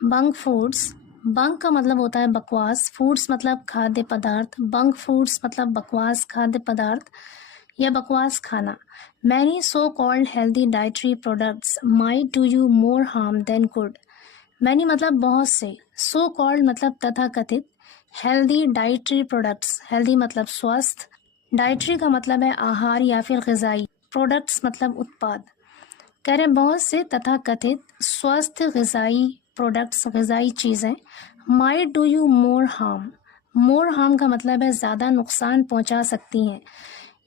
Bunk foods, bunk का मतलब होता है बकवास, फूड्स मतलब खाद्य पदार्थ, बंक फूड्स मतलब बकवास खाद्य पदार्थ या बकवास खाना। Many so called healthy dietary products might do you more harm then good. Many मतलब बहुत से, सो कॉल्ड मतलब तथाकथित, हेल्दी डाइटरी प्रोडक्ट्स, हेल्दी मतलब स्वस्थ, डाइटरी का मतलब है आहार या फिर ग़िज़ाई, प्रोडक्ट्स मतलब उत्पाद। कह रहे बहुत से तथाकथित स्वस्थ ग़िज़ाई प्रोडक्ट्स, ग़िज़ाई चीज़ें might do you more harm, more harm का मतलब है ज़्यादा नुकसान पहुंचा सकती हैं।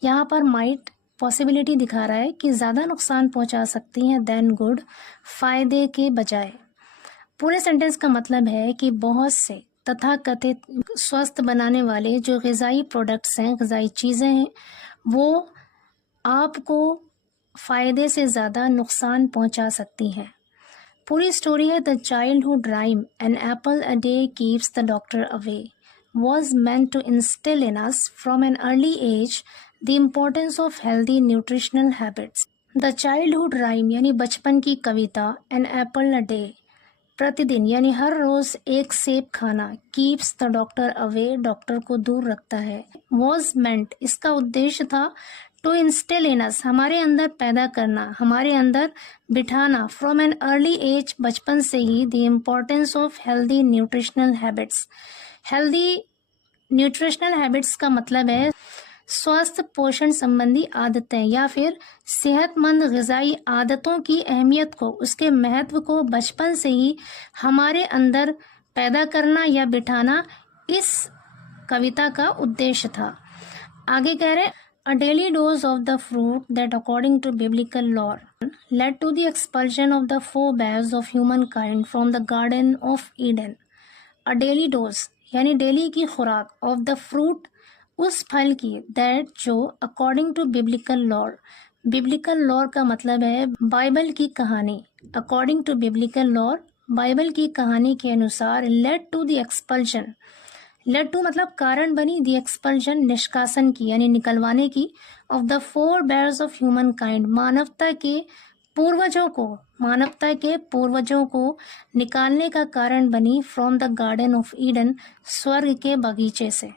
यहाँ पर माइट पॉसिबिलिटी दिखा रहा है कि ज़्यादा नुकसान पहुंचा सकती हैं देन गुड, फ़ायदे के बजाय। पूरे सेंटेंस का मतलब है कि बहुत से तथाकथित स्वस्थ बनाने वाले जो ग़िज़ाई प्रोडक्ट्स हैं, ग़िज़ाई चीज़ें हैं, वो आपको फ़ायदे से ज़्यादा नुकसान पहुंचा सकती हैं। पूरी स्टोरी है the childhood rhyme an apple a day keeps the doctor away was meant to instill in us from an early age the importance of healthy nutritional habits. The childhood rhyme यानी बचपन की कविता an apple a day प्रतिदिन यानी हर रोज एक सेब खाना keeps the doctor away doctor को दूर रखता है। was meant इसका उद्देश्य था टू इंस्टिल इन अस हमारे अंदर पैदा करना, हमारे अंदर बिठाना फ्रॉम एन अर्ली एज बचपन से ही the importance of healthy nutritional habits. Healthy nutritional habits का मतलब है स्वस्थ पोषण संबंधी आदतें या फिर सेहतमंद ग़िज़ाई आदतों की अहमियत को, उसके महत्व को बचपन से ही हमारे अंदर पैदा करना या बिठाना इस कविता का उद्देश्य था। आगे कह रहे A daily dose of the fruit that according to biblical lore led to the expulsion of the forebears of humankind from the Garden of Eden. A daily dose यानी डेली की खुराक ऑफ द फ्रूट उस फल की that जो according to biblical lore, biblical lore का मतलब है बाइबल की कहानी, according to biblical lore Bible की कहानी के अनुसार led to the expulsion, led to मतलब कारण बनी, द एक्सपल्शन निष्कासन की यानी निकलवाने की, of the forebears of humankind मानवता के पूर्वजों को, मानवता के पूर्वजों को निकालने का कारण बनी from the garden of Eden स्वर्ग के बगीचे से।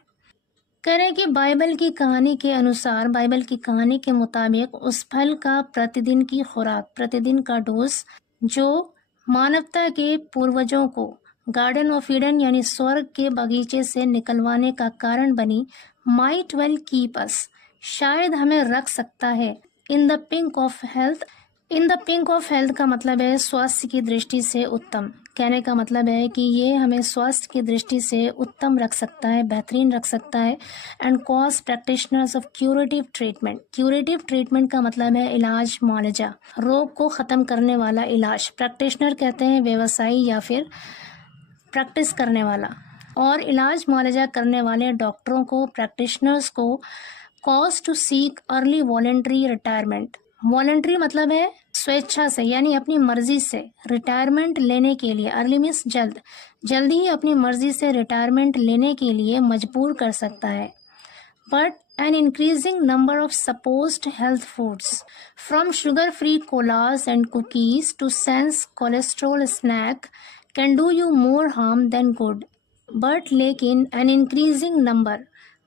करें कि बाइबल की कहानी के अनुसार, बाइबल की कहानी के मुताबिक उस फल का प्रतिदिन की खुराक, प्रतिदिन का डोज जो मानवता के पूर्वजों को गार्डन ऑफ ईडन यानी स्वर्ग के बगीचे से निकलवाने का कारण बनी, माइट वेल कीप अस शायद हमें रख सकता है, in the pink of health, in the pink of health का मतलब है स्वास्थ्य की दृष्टि से उत्तम। कहने का मतलब है कि ये हमें स्वास्थ्य की दृष्टि से उत्तम रख सकता है, बेहतरीन रख सकता है। And cause practitioners of curative treatment, curative treatment का मतलब है इलाज मुआवजा, रोग को ख़त्म करने वाला इलाज। प्रैक्टिशनर कहते हैं व्यवसायी या फिर प्रैक्टिस करने वाला, और इलाज मुआवजा करने वाले डॉक्टरों को, प्रैक्टिशनर्स को cause to seek early voluntary retirement. Voluntary मतलब है स्वेच्छा से यानी अपनी मर्जी से रिटायरमेंट लेने के लिए, अर्ली मीन्स जल्द, जल्दी ही अपनी मर्जी से रिटायरमेंट लेने के लिए मजबूर कर सकता है। But an increasing number of supposed health foods from sugar-free colas and cookies to sense cholesterol snack can do you more harm than good. But लेकिन an increasing number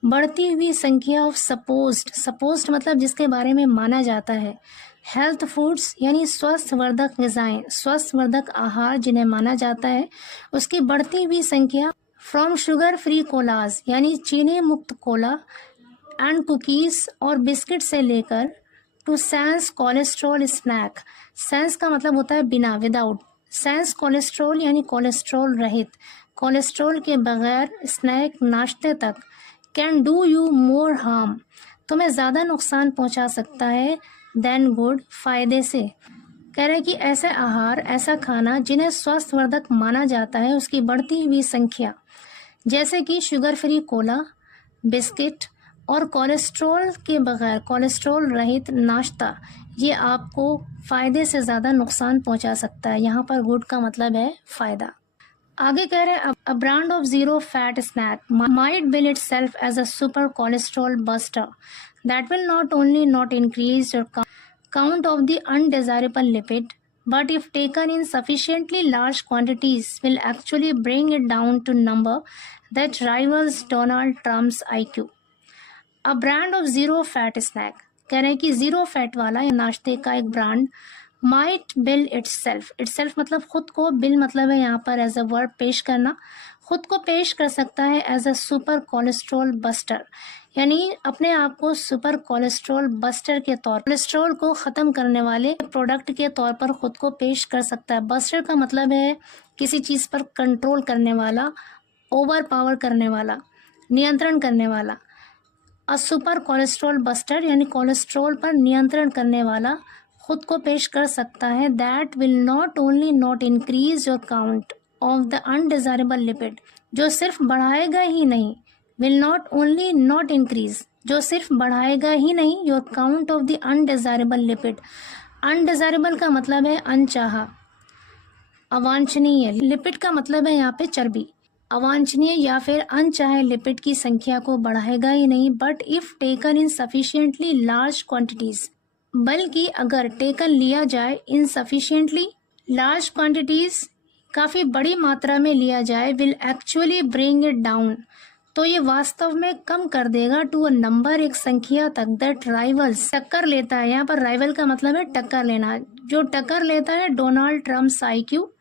बढ़ती हुई संख्या ऑफ सपोज्ड मतलब जिसके बारे में माना जाता है, हेल्थ फूड्स यानी स्वस्थवर्धक ग़िज़ाएँ, स्वस्थवर्धक आहार जिन्हें माना जाता है, उसकी बढ़ती हुई संख्या फ्रॉम शुगर फ्री कोलाज यानी चीनी मुक्त कोला एंड कुकीज़ और बिस्किट से लेकर to sans cholesterol snack, sans का मतलब होता है बिना, विदाउट, सेंस कोलेस्ट्रॉल यानी कोलेस्ट्रॉल रहित, कोलेस्ट्रॉल के बगैर स्नैक नाश्ते तक, can do you more harm तुम्हें ज़्यादा नुकसान पहुंचा सकता है देन गुड फ़ायदे से। कह रहे कि ऐसे आहार, ऐसा खाना जिन्हें स्वस्थवर्धक माना जाता है, उसकी बढ़ती हुई संख्या जैसे कि शुगर फ्री कोला, बिस्किट और कोलेस्ट्रॉल के बगैर, कोलेस्ट्रॉल रहित नाश्ता, ये आपको फ़ायदे से ज़्यादा नुकसान पहुंचा सकता है। यहाँ पर गुड का मतलब है फ़ायदा। आगे कह रहे हैं a brand of zero fat snack might bill itself as a super cholesterol buster that will not only not increase your count of the undesirable lipid but if taken in sufficiently large quantities will actually bring it down to number that rivals Donald Trump's IQ. A brand of zero fat snack, कह रहे हैं कि zero fat वाला या नाश्ते का एक brand might bill itself मतलब खुद को, बिल मतलब है यहाँ पर एज अ वर्ड पेश करना, खुद को पेश कर सकता है as a super cholesterol buster, यानी अपने आप को सुपर कोलेस्ट्रॉल बस्टर के तौर, कोलेस्ट्रॉल को ख़त्म करने वाले प्रोडक्ट के तौर पर खुद को पेश कर सकता है। बस्टर का मतलब है किसी चीज़ पर कंट्रोल करने वाला, ओवर पावर करने वाला, नियंत्रण करने वाला। अ सुपर कोलेस्ट्रॉल बस्टर यानी कोलेस्ट्रॉल पर नियंत्रण करने वाला खुद को पेश कर सकता है। That will not only not increase your count of the undesirable lipid, जो सिर्फ बढ़ाएगा ही नहीं, will not only not increase, जो सिर्फ बढ़ाएगा ही नहीं, your count of the undesirable lipid. Undesirable का मतलब है अनचाहा, अवांछनीय। लिपिड का मतलब है यहाँ पे चर्बी। अवांछनीय या फिर अनचाहे लिपिड की संख्या को बढ़ाएगा ही नहीं, but if taken in sufficiently large quantities, बल्कि अगर टेकन लिया जाए इन सफिशिएंटली लार्ज क्वांटिटीज, काफ़ी बड़ी मात्रा में लिया जाए, will actually bring it down, तो ये वास्तव में कम कर देगा टू अ नंबर, एक संख्या तक, दैट राइवल्स, टक्कर लेता है। यहाँ पर राइवल का मतलब है टक्कर लेना, जो टक्कर लेता है Donald Trump's IQ,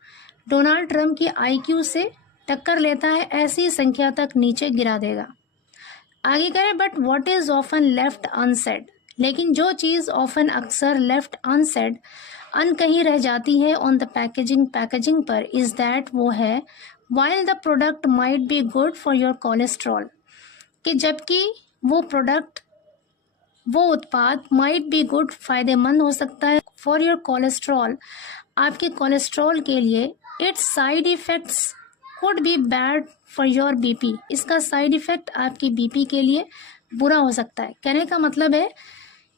Donald Trump की आईक्यू से टक्कर लेता है, ऐसी संख्या तक नीचे गिरा देगा। आगे करें, but what is often left unsaid, लेकिन जो चीज़ ऑफन अक्सर लेफ्ट अनसेड, अनकही रह जाती है ऑन द पैकेजिंग पर, इज दैट, वो है while the product might be good for your cholesterol, कि जबकि वो प्रोडक्ट, वो उत्पाद माइट बी गुड, फायदेमंद हो सकता है, फॉर योर कोलेस्ट्रॉल, आपके कोलेस्ट्रॉल के लिए, it's side effects could be bad for your BP, इसका साइड इफेक्ट आपकी बीपी के लिए बुरा हो सकता है। कहने का मतलब है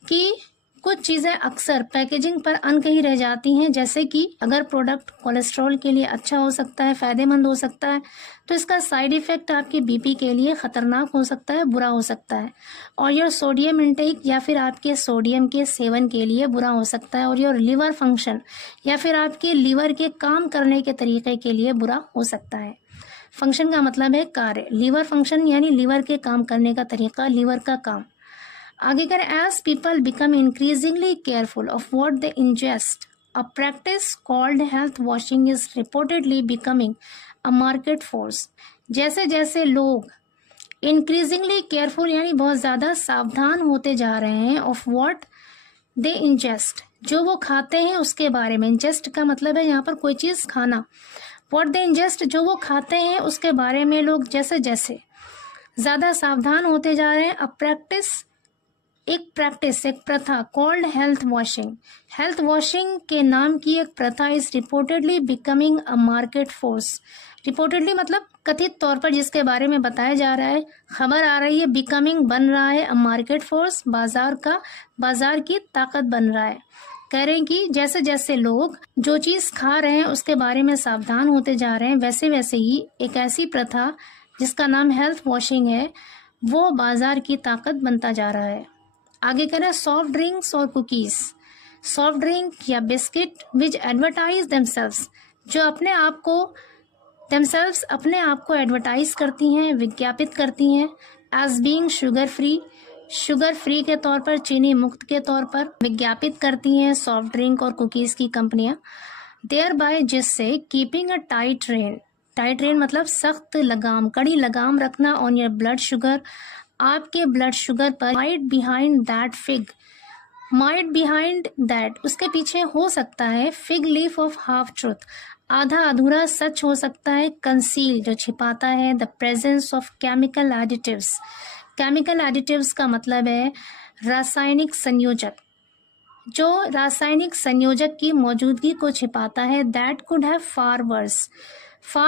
कि कुछ चीज़ें अक्सर पैकेजिंग पर अनकही रह जाती हैं, जैसे कि अगर प्रोडक्ट कोलेस्ट्रॉल के लिए अच्छा हो सकता है, फ़ायदेमंद हो सकता है, तो इसका साइड इफ़ेक्ट आपके बीपी के लिए ख़तरनाक हो सकता है, बुरा हो सकता है, और योर सोडियम इंटेक, या फिर आपके सोडियम के सेवन के लिए बुरा हो सकता है, और योर लिवर फंक्शन, या फिर आपके लीवर के काम करने के तरीके के लिए बुरा हो सकता है। फंक्शन का मतलब है कार्य, लीवर फंक्शन यानी लीवर के काम करने का तरीका, लीवर का काम। आगे करें, as people become increasingly careful of what they ingest, a practice called health washing is reportedly becoming a market force. जैसे जैसे लोग इंक्रीजिंगली केयरफुल यानी बहुत ज़्यादा सावधान होते जा रहे हैं, ऑफ वॉट दे इंजेस्ट, जो वो खाते हैं उसके बारे में। इंजेस्ट का मतलब है यहाँ पर कोई चीज़ खाना, वॉट दे इंजेस्ट, जो वो खाते हैं उसके बारे में लोग जैसे जैसे ज़्यादा सावधान होते जा रहे हैं। अ प्रैक्टिस, एक प्रथा, कॉल्ड हेल्थ वॉशिंग के नाम की एक प्रथा, is reportedly becoming a market force. Reportedly मतलब कथित तौर पर, जिसके बारे में बताया जा रहा है, खबर आ रही है, बिकमिंग बन रहा है, अ मार्केट फोर्स बाजार की ताकत बन रहा है। कह रहे हैं कि जैसे जैसे लोग जो चीज़ खा रहे हैं उसके बारे में सावधान होते जा रहे हैं, वैसे वैसे ही एक ऐसी प्रथा जिसका नाम हेल्थ वॉशिंग है, वो बाजार की ताकत बनता जा रहा है। आगे करें, सॉफ्ट ड्रिंक्स और कुकीज़, सॉफ्ट ड्रिंक या बिस्किट विच एडवर्टाइज देमसेल्व्स, जो अपने आप को एडवर्टाइज करती हैं, विज्ञापित करती हैं, एज बीइंग शुगर फ्री के तौर पर, चीनी मुक्त के तौर पर विज्ञापित करती हैं सॉफ्ट ड्रिंक और कुकीज़ की कंपनियां। देयर बाय, जिससे कीपिंग अ टाइट रेन मतलब सख्त लगाम, कड़ी लगाम रखना, ऑन योर ब्लड शुगर, आपके ब्लड शुगर पर। माइट बिहाइंड दैट, उसके पीछे हो सकता है, fig leaf of half truth, आधा अधूरा सच हो सकता है, कंसील, जो छिपाता है, the presence of chemical additives का मतलब है रासायनिक संयोजक, जो रासायनिक संयोजक की मौजूदगी को छिपाता है। That could have far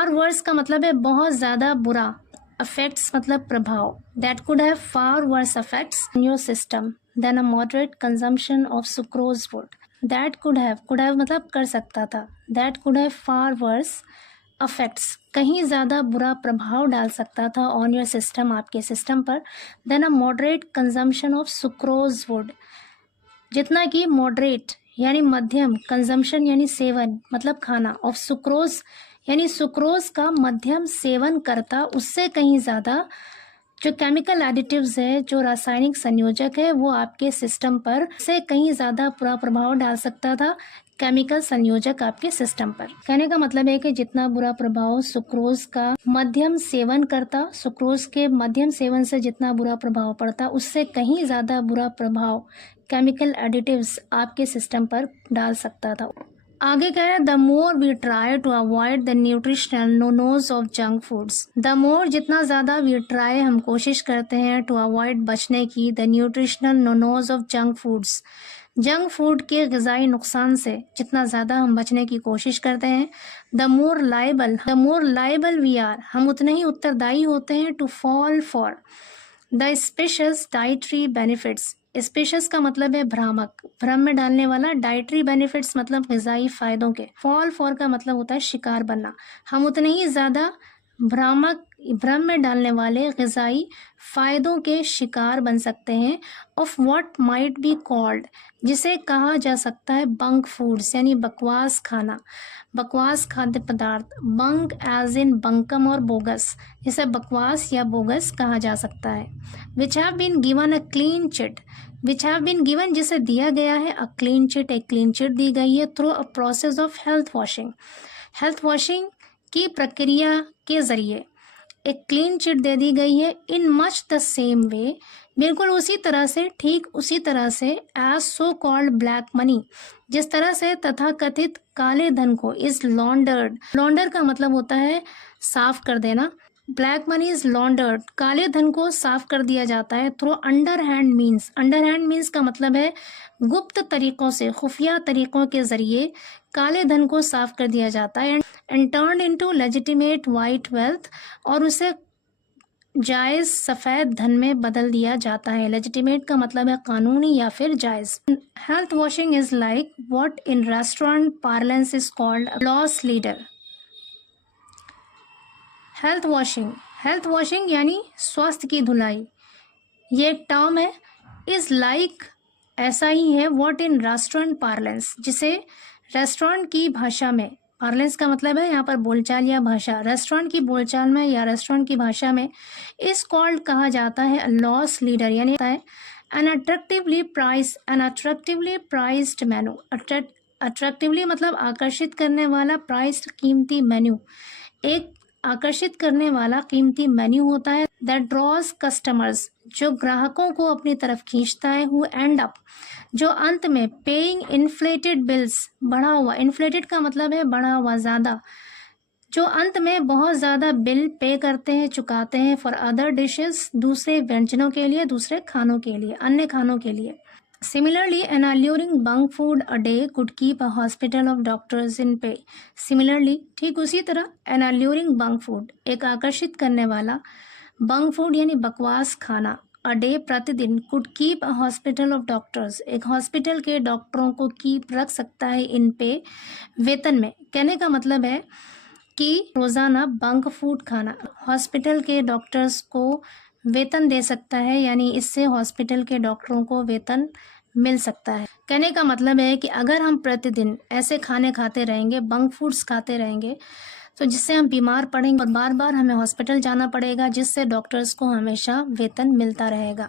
worse का मतलब है बहुत ज़्यादा बुरा, अफेक्ट्स मतलब प्रभाव, that could have far worse effects in your system than a moderate consumption of sucrose would. That could have मतलब कर सकता था, that could have far worse affects, कहीं ज़्यादा बुरा प्रभाव डाल सकता था, ऑन योर सिस्टम, आपके सिस्टम पर, than a moderate consumption of sucrose would, जितना कि मॉडरेट यानी मध्यम, कंजम्पशन यानी सेवन मतलब खाना, ऑफ सुक्रोज यानी सुक्रोज का मध्यम सेवन करता उससे कहीं ज़्यादा जो केमिकल एडिटिव्स है, जो रासायनिक संयोजक है, वो आपके सिस्टम पर से कहीं ज़्यादा बुरा प्रभाव डाल सकता था केमिकल संयोजक आपके सिस्टम पर। कहने का मतलब है कि जितना बुरा प्रभाव सुक्रोज का मध्यम सेवन करता, सुक्रोज के मध्यम सेवन से जितना बुरा प्रभाव पड़ता, उससे कहीं ज़्यादा बुरा प्रभाव केमिकल एडिटिव्स आपके सिस्टम पर डाल सकता था। आगे कह रहे हैं the more we try to avoid the nutritional no nos of junk foods. The more जितना ज़्यादा वी ट्राई हम कोशिश करते हैं टू अवॉइड बचने की the nutritional no nos of junk foods, junk food के ग़िज़ाई नुकसान से जितना ज़्यादा हम बचने की कोशिश करते हैं, the more liable we are, हम उतने ही उत्तरदायी होते हैं to fall for the specious dietary benefits. Specious का मतलब है भ्रामक, भ्रम में डालने वाला, डाइटरी बेनिफिट्स मतलब ग़िज़ाई फ़ायदों के, फॉल फॉर का मतलब होता है शिकार बनना, हम उतने ही ज़्यादा भ्रामक, भ्रम में डालने वाले ग़िज़ाई फ़ायदों के शिकार बन सकते हैं, of what might be called, जिसे कहा जा सकता है बंक फूड्स यानी बकवास खाना, बकवास खाद्य पदार्थ। बंक एज इन बंकम और बोगस, जिसे बकवास या बोगस कहा जा सकता है। Which have been given a clean chit, which have been given जिसे दिया गया है, अ क्लीन चिट एक क्लीन चिट दी गई है, through a process of health washing, health washing की प्रक्रिया के ज़रिए एक क्लीन चिट दे दी गई है। In much the same way, बिल्कुल उसी तरह से, ठीक उसी तरह से, as so called black money, जिस तरह से तथाकथित काले धन को इज लॉन्डर्ड, लॉन्डर का मतलब होता है साफ कर देना, ब्लैक मनी इज लॉन्डर्ड, काले धन को साफ कर दिया जाता है, through under hand means, under hand means का मतलब है गुप्त तरीकों से, खुफिया तरीकों के जरिए काले धन को साफ कर दिया जाता है, and turn into legitimate white wealth, और उसे जायज़ सफ़ेद धन में बदल दिया जाता है। लेजिटिमेट का मतलब है कानूनी या फिर जायज़। Health washing is like what in restaurant parlance is called loss leader. Health washing यानी स्वास्थ्य की धुलाई, ये एक टर्म है। इज लाइक ऐसा ही है, व्हाट इन रेस्टोरेंट पार्लेंस, जिसे रेस्टोरेंट की भाषा में, पार्लेंस का मतलब है यहाँ पर बोलचाल या भाषा, रेस्टोरेंट की बोलचाल में या रेस्टोरेंट की भाषा में इस कॉल्ड कहा जाता है लॉस लीडर, यानी an attractively priced menu. Attractively मतलब आकर्षित करने वाला, प्राइस्ड कीमती मेन्यू, एक आकर्षित करने वाला कीमती मेन्यू होता है, दैट ड्रॉज कस्टमर्स, जो ग्राहकों को अपनी तरफ खींचता है, हु एंड अप, जो अंत में पेइंग इन्फ्लेटेड बिल्स, बढ़ा हुआ, इन्फ्लेटेड का मतलब है बढ़ा हुआ, ज़्यादा, जो अंत में बहुत ज़्यादा बिल पे करते हैं, चुकाते हैं, फॉर अदर डिशेस, दूसरे व्यंजनों के लिए, दूसरे खानों के लिए, अन्य खानों के लिए। Similarly, an alluring bunk food a day could keep a hospital of doctors in pay. Similarly, ठीक उसी तरह an alluring bunk food, एक आकर्षित करने वाला bunk food यानी बकवास खाना, a day प्रतिदिन, could keep a hospital of doctors, एक हॉस्पिटल के डॉक्टरों को keep रख सकता है in pay, वेतन में। कहने का मतलब है कि रोज़ाना बंक फूड खाना हॉस्पिटल के डॉक्टर्स को वेतन दे सकता है, यानी इससे हॉस्पिटल के डॉक्टरों को वेतन मिल सकता है। कहने का मतलब है कि अगर हम प्रतिदिन ऐसे खाने खाते रहेंगे, बंक फूड्स खाते रहेंगे, तो जिससे हम बीमार पड़ेंगे और बार बार हमें हॉस्पिटल जाना पड़ेगा, जिससे डॉक्टर्स को हमेशा वेतन मिलता रहेगा।